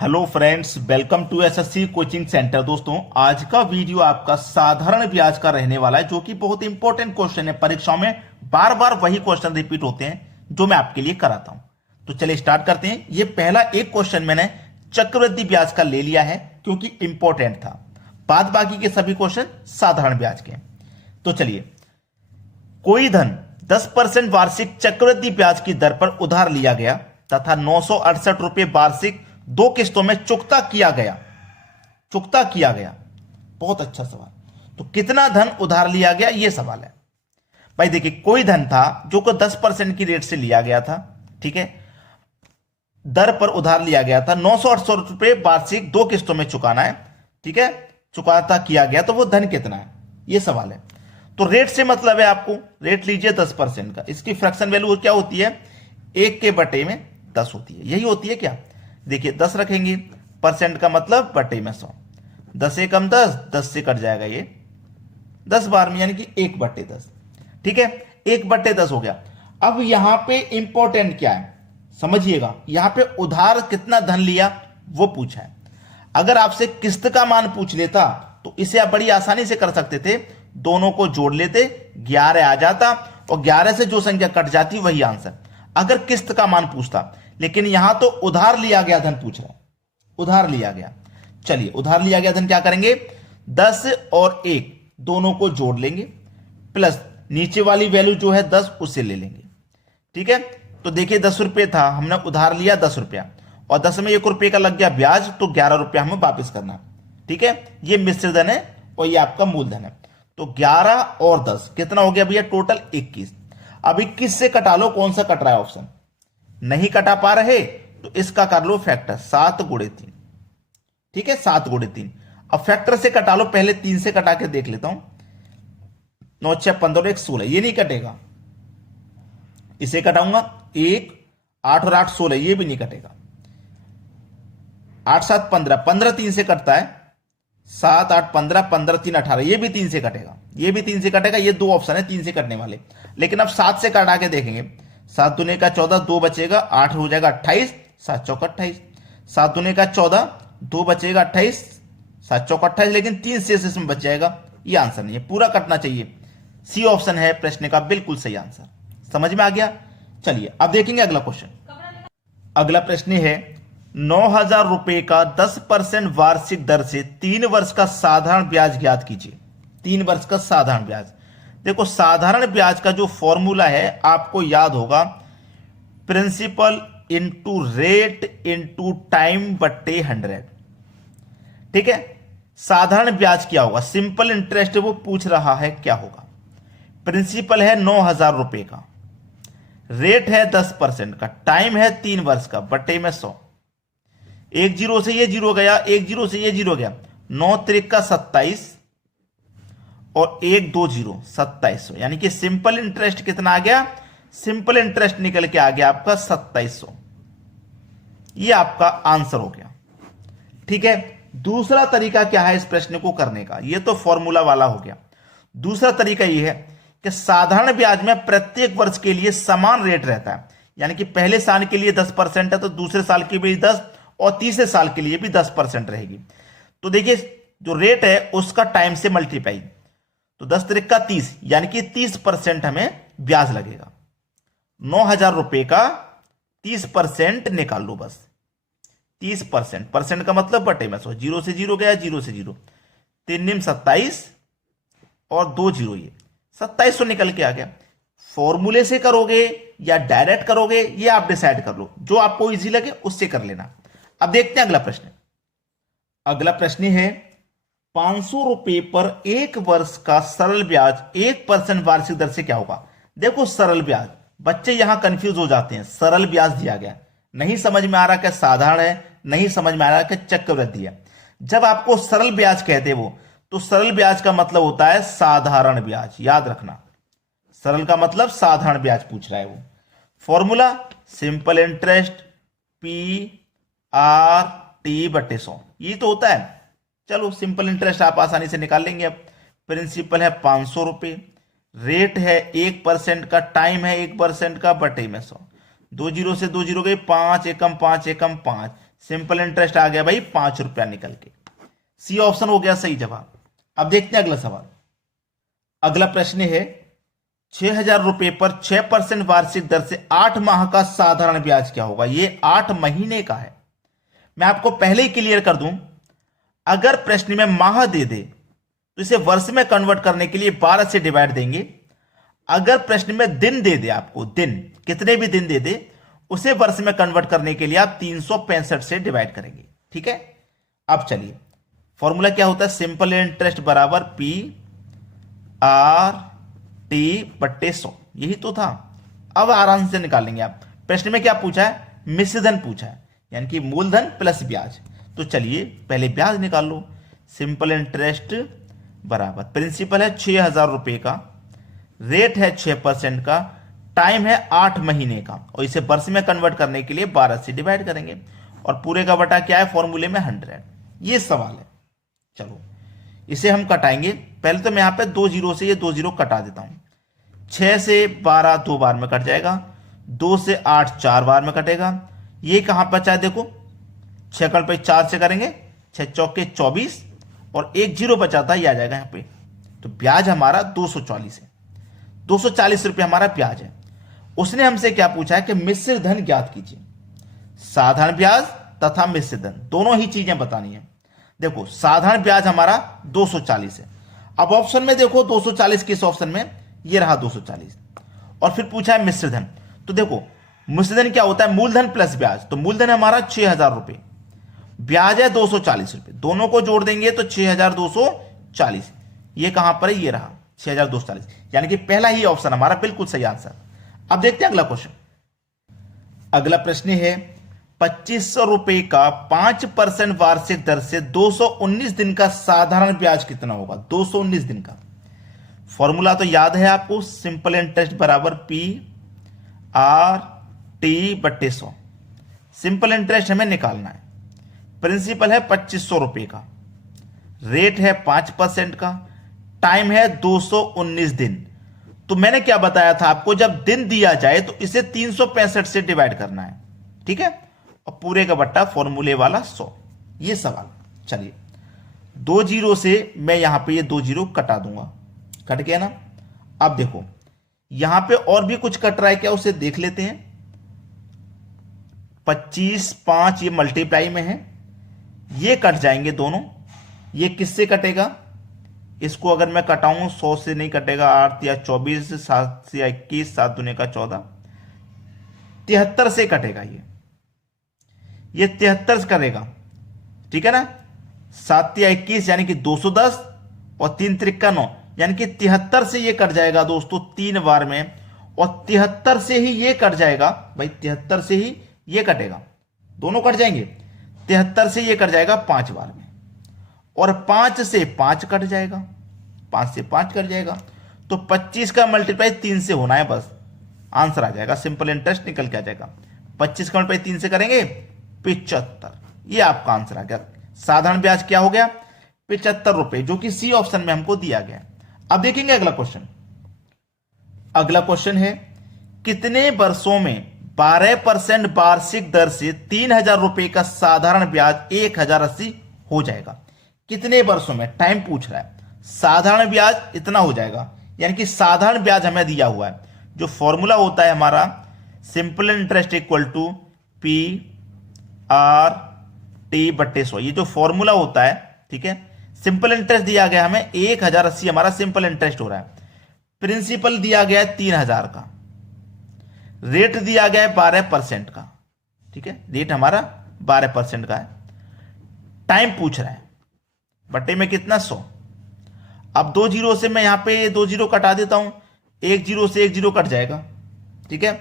Hello friends, welcome to SSC coaching centre. दोस्तों, आज का वीडियो आपका साधारण ब्याज का रहने वाला है, जो कि बहुत इंपॉर्टेंट क्वेश्चन है। परीक्षाओं में बार बार वही क्वेश्चन रिपीट होते हैं जो मैं आपके लिए कराता हूं। तो चलिए स्टार्ट करते हैं। ये पहला एक क्वेश्चन मैंने चक्रवृद्धि ब्याज का ले लिया है क्योंकि इंपॉर्टेंट था। बाद बाकी के सभी क्वेश्चन साधारण ब्याज के। तो चलिए, कोई धन 10% वार्षिक चक्रवृद्धि ब्याज की दर पर उधार लिया गया तथा 968 रुपये वार्षिक 2 किस्तों में चुकता किया गया। बहुत अच्छा सवाल। तो कितना धन उधार लिया गया, यह सवाल है भाई। देखिए, कोई धन था जो को 10% की रेट से लिया गया था, ठीक है, दर पर उधार लिया गया था। 968 रुपये वार्षिक 2 किस्तों में चुकाना है, ठीक है, चुकाता किया गया। तो वो धन कितना है, यह सवाल है। तो रेट से मतलब है, आपको रेट लीजिए 10% का। इसकी फ्रैक्शन वैल्यू क्या होती है, 1 के बटे में 10 होती है। यही होती है क्या, देखिए 10 रखेंगे, परसेंट का मतलब बटे में 100। 10 से कम 10, 10 से कट जाएगा ये 10 बार में, यानी कि 1 बटे 10, ठीक है, 1 बटे 10 हो गया। अब यहां पे इंपॉर्टेंट क्या है, समझिएगा। यहां पे उधार कितना धन लिया वो पूछा है। अगर आपसे किस्त का मान पूछ लेता तो इसे आप बड़ी आसानी से कर सकते थे, दोनों को जोड़ लेते, 11 आ जाता और 11 से जो संख्या कट जाती वही आंसर, अगर किस्त का मान पूछता। लेकिन यहां तो उधार लिया गया धन पूछ रहा है, उधार लिया गया। चलिए, उधार लिया गया धन क्या करेंगे, 10 और 1 दोनों को जोड़ लेंगे, प्लस नीचे वाली वैल्यू जो है 10 उससे ले लेंगे, ठीक है। तो देखिए 10 रुपये था, हमने उधार लिया 10 रुपया, और 10 में 1 रुपये का लग गया ब्याज, तो 11 रुपया हमें वापस करना, ठीक है। ये मिश्र धन है और ये आपका मूलधन है। तो 11 और 10 कितना हो गया भैया, टोटल 21। अब 21 से कटा लो, कौन सा कट रहा है, ऑप्शन नहीं कटा पा रहे तो इसका कर लो फैक्टर, 7 गुणे 3, ठीक है, 7 गुणे 3। अब फैक्टर से कटा लो, पहले 3 से कटा के देख लेता हूं। 9 6 15 1 16, ये नहीं कटेगा, इसे कटाऊंगा 1 8 और 8 16, ये भी नहीं कटेगा। 8 7 15, 15 3 से कटता है, 7 8 15, 15 3 18, ये भी 3 से कटेगा, ये भी 3 से कटेगा। ये 2 ऑप्शन है 3 से कटने वाले। लेकिन अब 7 से कटा के देखेंगे, 7 दूने का 14, 2 बचेगा, 8 हो जाएगा 28, 7 चौक 28, 7 दूने का 14, 2 बचेगा 28, 7 चौक 28, लेकिन 3 शेष इसमें बच जाएगा। ये आंसर नहीं है, पूरा कटना चाहिए। सी ऑप्शन है प्रश्न का बिल्कुल सही आंसर। समझ में आ गया। चलिए अब देखेंगे अगला क्वेश्चन। अगला प्रश्न है, 9,000 रुपए का 10% वार्षिक दर से 3 वर्ष का साधारण ब्याज ज्ञात कीजिए। 3 वर्ष का साधारण ब्याज। देखो, साधारण ब्याज का जो फॉर्मूला है आपको याद होगा, principal into rate into time बट्टे 100, ठीक है। साधारण ब्याज क्या होगा, सिंपल इंटरेस्ट वो पूछ रहा है, क्या होगा। प्रिंसिपल है 9,000 रुपए का, रेट है 10% का, टाइम है 3 वर्ष का, बट्टे में 100। 1 जीरो से ये जीरो गया, 1 जीरो से ये जीरो गया, 9 त्रिक का 27 और 1 2 जीरो 2700, यानी कि सिंपल इंटरेस्ट कितना आ गया, सिंपल इंटरेस्ट निकल के आ गया आपका 2700। ये आपका आंसर हो गया, ठीक है। दूसरा तरीका क्या है इस प्रश्न को करने का, ये तो फॉर्मूला वाला हो गया। दूसरा तरीका ये है कि साधारण ब्याज में प्रत्येक वर्ष के लिए समान रेट रहता है, यानी कि पहले साल के लिए 10% है तो दूसरे साल के भी 10 और तीसरे साल के लिए भी 10% रहेगी। तो देखिए, जो रेट है उसका टाइम से मल्टीप्लाई, तो 10 त्रिक का 30, यानी कि 30% हमें ब्याज लगेगा। 9,000 रुपए का 30% निकाल लो, बस 30%, परसेंट का मतलब बटे में 100, 0 से 0 गया, 0 से 0, 3 निम 27 और 2 जीरो, ये 2700 निकल के आ गया। फॉर्मूले से करोगे या डायरेक्ट करोगे ये आप डिसाइड कर लो, जो आपको इजी लगे उससे कर लेना। अब देखते हैं अगला प्रश्न। अगला प्रश्न है, 500 रुपए पर 1 वर्ष का सरल ब्याज 1% वार्षिक दर से क्या होगा। देखो, सरल ब्याज, बच्चे यहां कंफ्यूज हो जाते हैं। सरल ब्याज दिया गया, नहीं समझ में आ रहा कि साधारण है, नहीं समझ में आ रहा कि चक्रवृद्धि है। जब आपको सरल ब्याज कहते वो, तो सरल ब्याज का मतलब होता है साधारण ब्याज, याद रखना। सरल का मतलब साधारण ब्याज पूछ रहा है वो। फॉर्मूला सिंपल इंटरेस्ट PRT बटे 100, ये तो होता है। चलो, सिंपल इंटरेस्ट आप आसानी से निकाल लेंगे। अब प्रिंसिपल है 500 रुपए, रेट है 1% का, टाइम है 1% का, बटे में 100। 2 जीरो से 2 जीरो गए, 5 एकम 5 एकम 5, सिंपल इंटरेस्ट आ गया भाई 5 रुपया निकल के। सी ऑप्शन हो गया सही जवाब। अब देखते हैं अगला सवाल। अगला प्रश्न है 6,000 रुपए पर 6% वार्षिक दर से 8 माह का साधारण ब्याज क्या होगा। ये 8 महीने का है। मैं आपको पहले ही क्लियर कर दूं, अगर प्रश्न में माह दे दे तो इसे वर्ष में कन्वर्ट करने के लिए 12 से डिवाइड देंगे। अगर प्रश्न में दिन दे दे, आपको दिन कितने भी दिन दे दे, उसे वर्ष में कन्वर्ट करने के लिए आप 365 से डिवाइड करेंगे। ठीक है, अब चलिए फॉर्मूला क्या होता है, सिंपल इंटरेस्ट बराबर पी आर टी बट्टे 100, यही तो था। अब आराम से निकालेंगे आप। प्रश्न में क्या पूछा है, मिश्र धन पूछा है, यानी कि मूलधन प्लस ब्याज। तो चलिए पहले ब्याज निकाल लो। सिंपल इंटरेस्ट बराबर प्रिंसिपल है 6,000 रुपए का, रेट है 6% का, टाइम है 8 महीने का, और इसे वर्ष में कन्वर्ट करने के लिए 12 से डिवाइड करेंगे, और पूरे का बटा क्या है फॉर्मूले में 100। ये सवाल है। चलो इसे हम कटाएंगे। पहले तो मैं यहां पे 2 जीरो से ये 2 जीरो कटा देता हूं। 6 से 12 2 बार में कट जाएगा, 2 से 8 4 बार में कटेगा। ये कहां बचा है देखो, 6 का पे 4 से करेंगे, 6 चौके 24, और 1 जीरो बचा था, ये आ जाएगा यहां पे। तो ब्याज हमारा 240 है। 240 रुपये हमारा ब्याज है। उसने हमसे क्या पूछा है कि मिश्र धन ज्ञात कीजिए। साधारण ब्याज तथा मिश्र धन दोनों ही चीजें बतानी है। देखो साधारण ब्याज हमारा 240 है। अब ऑप्शन में देखो 240 किस ऑप्शन में, ये रहा 240, और फिर पूछा है मिश्र धन। तो देखो मिश्र धन क्या होता है, मूलधन प्लस ब्याज। तो मूलधन हमारा 6,000 रुपए, ब्याज है 240 रुपए, दोनों को जोड़ देंगे तो 6,240। ये कहां पर है, ये रहा 6,240, यानी कि पहला ही ऑप्शन हमारा बिल्कुल सही आंसर। अब देखते हैं अगला क्वेश्चन। अगला प्रश्न है 2,500 रुपए का 5% वार्षिक दर से 219 दिन का साधारण ब्याज कितना होगा। 219 दिन का फॉर्मूला तो याद है आपको, सिंपल इंटरेस्ट बराबर पी आर टी बट्टे 100। सिंपल इंटरेस्ट हमें निकालना है। प्रिंसिपल है 2,500 रुपए का, रेट है 5% का, टाइम है 219 दिन। तो मैंने क्या बताया था आपको, जब दिन दिया जाए तो इसे 365 से डिवाइड करना है। ठीक है, और पूरे का बट्टा फॉर्मूले वाला 100। ये सवाल। चलिए 2 जीरो से मैं यहां पे ये 2 जीरो कटा दूंगा, कट गया ना। अब देखो यहां पे और भी कुछ कट रहा है क्या, उसे देख लेते हैं। 25 5 ये मल्टीप्लाई में है, ये कट जाएंगे दोनों। ये किससे कटेगा, इसको अगर मैं कटाऊं 100 से नहीं कटेगा, 8 या 24, 7 से 21, 7 दूने का 14, 73 से कटेगा। ये 73 करेगा। ठीक है ना, 7 या 21 यानी कि 210, और 3 त्रिक्का 9 यानी कि 73 से ये कट जाएगा दोस्तों 3 बार में, और 73 से ही ये कट जाएगा भाई, 73 से ही ये कटेगा, दोनों कट जाएंगे। 73 से ये कट जाएगा 5 बार में, और 5 से 5 कट जाएगा, 5 से 5 कट जाएगा। तो 25 का मल्टीप्लाई 3 से होना है, बस आंसर आ जाएगा। सिंपल इंटरेस्ट निकल के आ जाएगा। 25 का मल्टीप्लाई 3 से करेंगे 75, ये आपका आंसर आ गया। साधारण ब्याज क्या हो गया, 75 रुपए, जो कि सी ऑप्शन में हमको दिया गया। अब देखेंगे अगला क्वेश्चन। अगला क्वेश्चन है कितने वर्षों में 12% वार्षिक दर से 3,000 रुपए का साधारण ब्याज 1,080 हो जाएगा। कितने वर्षों में, टाइम पूछ रहा है। साधारण ब्याज इतना हो जाएगा, यानी कि साधारण ब्याज हमें दिया हुआ है। जो फॉर्मूला होता है हमारा, simple interest equal to P R T बट्टे 100, ये जो फॉर्मूला होता है। ठीक है, सिंपल इंटरेस्ट दिया गया हमें 1,080, हमारा सिंपल इंटरेस्ट हो रहा है। प्रिंसिपल दिया गया है 3,000 का, रेट दिया गया है 12% का। ठीक है, रेट हमारा 12% का है। टाइम पूछ रहा है, बट्टे में कितना 100। अब 2 जीरो से मैं यहां पे 2 जीरो कटा देता हूं, 1 जीरो से 1 जीरो कट जाएगा। ठीक है,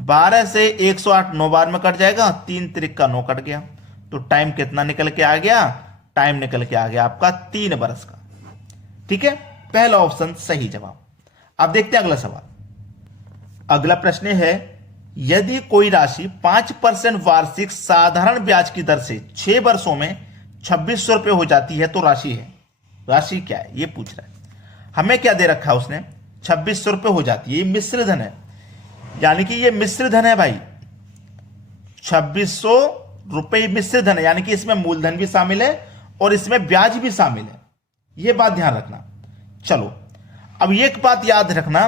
12 से 108 9 बार में कट जाएगा, 3 त्रिक्का 9 कट गया। तो टाइम कितना निकल के आ गया, टाइम निकल के आ गया आपका 3 बरस का। ठीक है, पहला ऑप्शन सही जवाब। अब देखते हैं अगला सवाल। अगला प्रश्न है यदि कोई राशि 5% वार्षिक साधारण ब्याज की दर से 6 वर्षों में 2,600 रुपए हो जाती है तो राशि है। राशि क्या है ये पूछ रहा है। हमें क्या दे रखा है उसने, 2,600 रुपए हो जाती है। ये मिश्र धन है, यानी कि ये मिश्र धन है भाई। 2,600 रुपए मिश्रित धन है, यानी कि इसमें मूलधन भी शामिल है और इसमें ब्याज भी शामिल है, यह बात ध्यान रखना। चलो अब एक बात याद रखना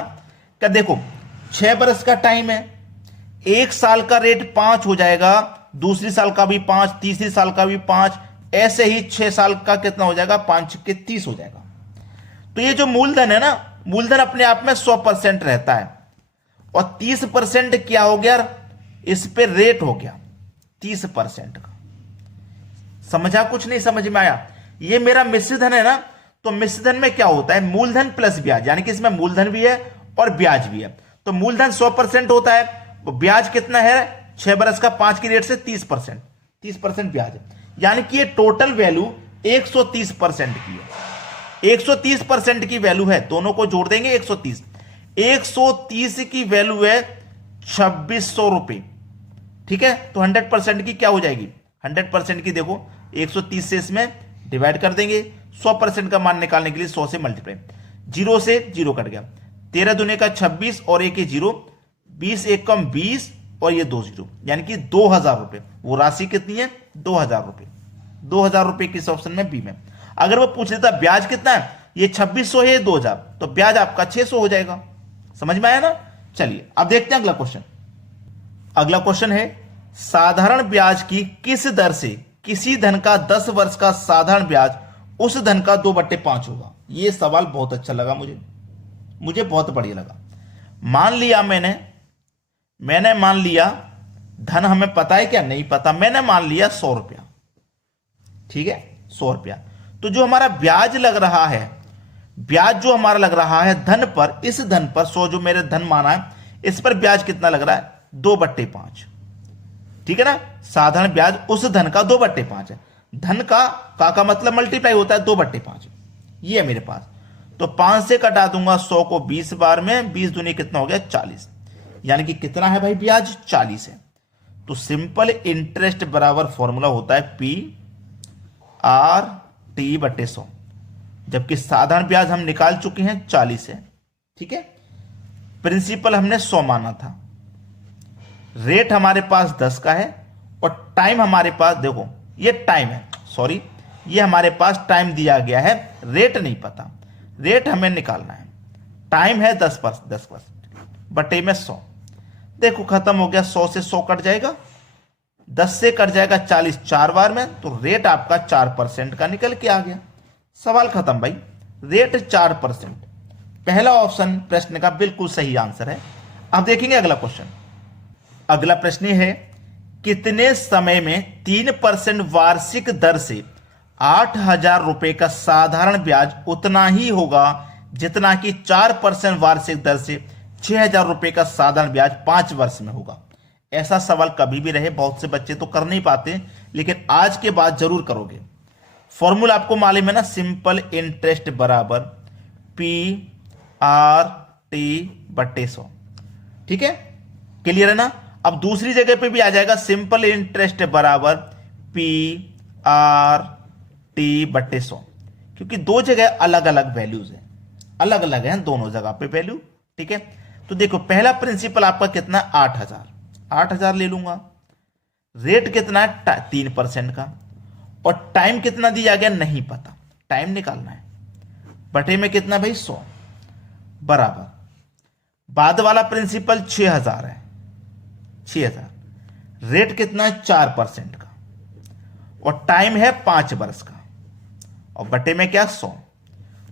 कि देखो 6 बरस का टाइम है, एक साल का रेट 5 हो जाएगा, दूसरी साल का भी 5, तीसरी साल का भी 5, ऐसे ही 6 साल का कितना हो जाएगा, 5 के 30 हो जाएगा। तो ये जो मूलधन है ना, मूलधन अपने आप में 100% रहता है और 30% क्या हो गया, इस पे रेट हो गया 30% का। समझा, कुछ नहीं समझ में आया? ये मेरा मिश्रित धन है ना, तो मिश्रित धन में क्या होता है, मूलधन प्लस ब्याज, यानी कि इसमें मूलधन भी है और ब्याज भी है। तो मूलधन 100% होता है, तो ब्याज कितना है, 6 बरस का 5 की रेट से 30% ब्याज है, यानी कि ये टोटल वैल्यू 130% की है। 130% की वैल्यू है, दोनों को जोड़ देंगे 130 की वैल्यू है 2600 रुपए। ठीक है, तो 100% की क्या हो जाएगी, 100% की देखो 130 से इसमें डिवाइड कर देंगे, 100% का मान निकालने के लिए 100 से मल्टीप्लाई, 0 से 0 कट गया, 13 दूने का 26 और 1 0, 20 1 कम 20 और ये 2 0, यानी कि 2000 रुपए। वो राशि कितनी है, 2000 रुपए। 2000 रुपए किस ऑप्शन में, बी में। अगर वो पूछ लेता ब्याज कितना है, ये 2600 है, 2000, तो ब्याज आपका 600 हो जाएगा। समझ में आया ना? चलिए अब देखते हैं अगला क्वेश्चन। अगला क्वेश्चन है, साधारण ब्याज की किस दर से किसी धन का 10 वर्ष का साधारण ब्याज उस धन का 2/5 होगा। यह सवाल बहुत अच्छा लगा मुझे बहुत बढ़िया लगा। मान लिया मैंने मान लिया धन हमें पता है क्या, नहीं पता, मैंने मान लिया 100 रुपया। ठीक है, 100 रुपया। तो जो हमारा ब्याज लग रहा है, ब्याज जो हमारा लग रहा है धन पर, इस धन पर 100 जो मेरे धन माना है, इस पर ब्याज कितना लग रहा है, 2/5। ठीक है ना, साधारण ब्याज उस धन का 2/5 है। धन का मतलब मल्टीप्लाई होता है 2/5, ये है मेरे पास। तो 5 से कटा दूंगा 100 को 20 बार में, 20 दूनी कितना हो गया, 40, यानी कि कितना है भाई ब्याज, 40 है। तो सिंपल इंटरेस्ट बराबर फॉर्मूला होता है PRT/100, जबकि साधारण ब्याज हम निकाल चुके हैं 40 है। ठीक है, प्रिंसिपल हमने 100 माना था, रेट हमारे पास 10 का है और टाइम हमारे पास, देखो ये टाइम है, सॉरी ये हमारे पास टाइम दिया गया है, रेट नहीं पता, रेट हमें निकालना है। टाइम है 10% बटे में 100, देखो खत्म हो गया, 100 से 100 कट जाएगा, 10 से कट जाएगा 40 4 बार में, तो रेट आपका 4% का निकल के आ गया। सवाल खत्म भाई, रेट 4%। पहला ऑप्शन प्रश्न का बिल्कुल सही आंसर है। अब देखेंगे अगला क्वेश्चन। अगला प्रश्न है, कितने समय में 3% वार्षिक दर से 8000 रुपए का साधारण ब्याज उतना ही होगा जितना कि 4% वार्षिक दर से 6000 रुपए का साधारण ब्याज 5 वर्ष में होगा। ऐसा सवाल कभी भी रहे, बहुत से बच्चे तो कर नहीं पाते, लेकिन आज के बाद जरूर करोगे। फॉर्मूला आपको मालूम है ना, सिंपल इंटरेस्ट बराबर PRT/100। ठीक है, क्लियर है ना? अब दूसरी जगह पे भी आ जाएगा, सिंपल इंटरेस्ट बराबर PRT/100, क्योंकि दो जगह अलग अलग वैल्यूज हैं, अलग अलग हैं दोनों जगह पे वैल्यू। ठीक है, तो देखो पहला प्रिंसिपल आपका कितना, 8000 ले लूंगा, रेट कितना है 3% का, और टाइम कितना दिया गया नहीं पता, टाइम निकालना है, बटे में कितना भाई 100, बराबर बाद वाला प्रिंसिपल 6000 है, 6000, रेट कितना है 4% का, और टाइम है 5 वर्ष का, और बटे में क्या 100।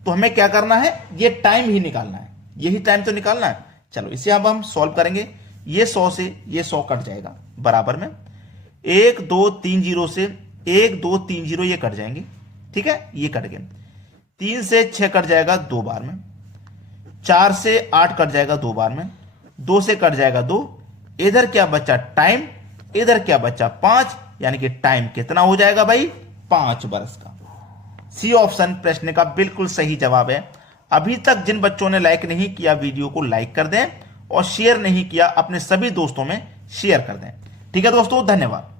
तो हमें क्या करना है, ये टाइम ही निकालना है, यही टाइम तो निकालना है। चलो इसे अब हम सॉल्व करेंगे, ये 100 से ये 100 कट जाएगा, बराबर में 1 2 3 0 से 1 2 3 0 ये कट जाएंगे। ठीक है, ये कट गए। 3 से 6 कट जाएगा 2 बार में, 4 से 8 कट जाएगा 2 बार में, 2 से कट जाएगा 2, इधर क्या बचा टाइम, इधर क्या बचा 5, यानी कि टाइम कितना हो जाएगा भाई 5 वर्ष का। सी ऑप्शन प्रश्न का बिल्कुल सही जवाब है। अभी तक जिन बच्चों ने लाइक नहीं किया वीडियो को लाइक कर दें, और शेयर नहीं किया अपने सभी दोस्तों में शेयर कर दें। ठीक है दोस्तों, धन्यवाद।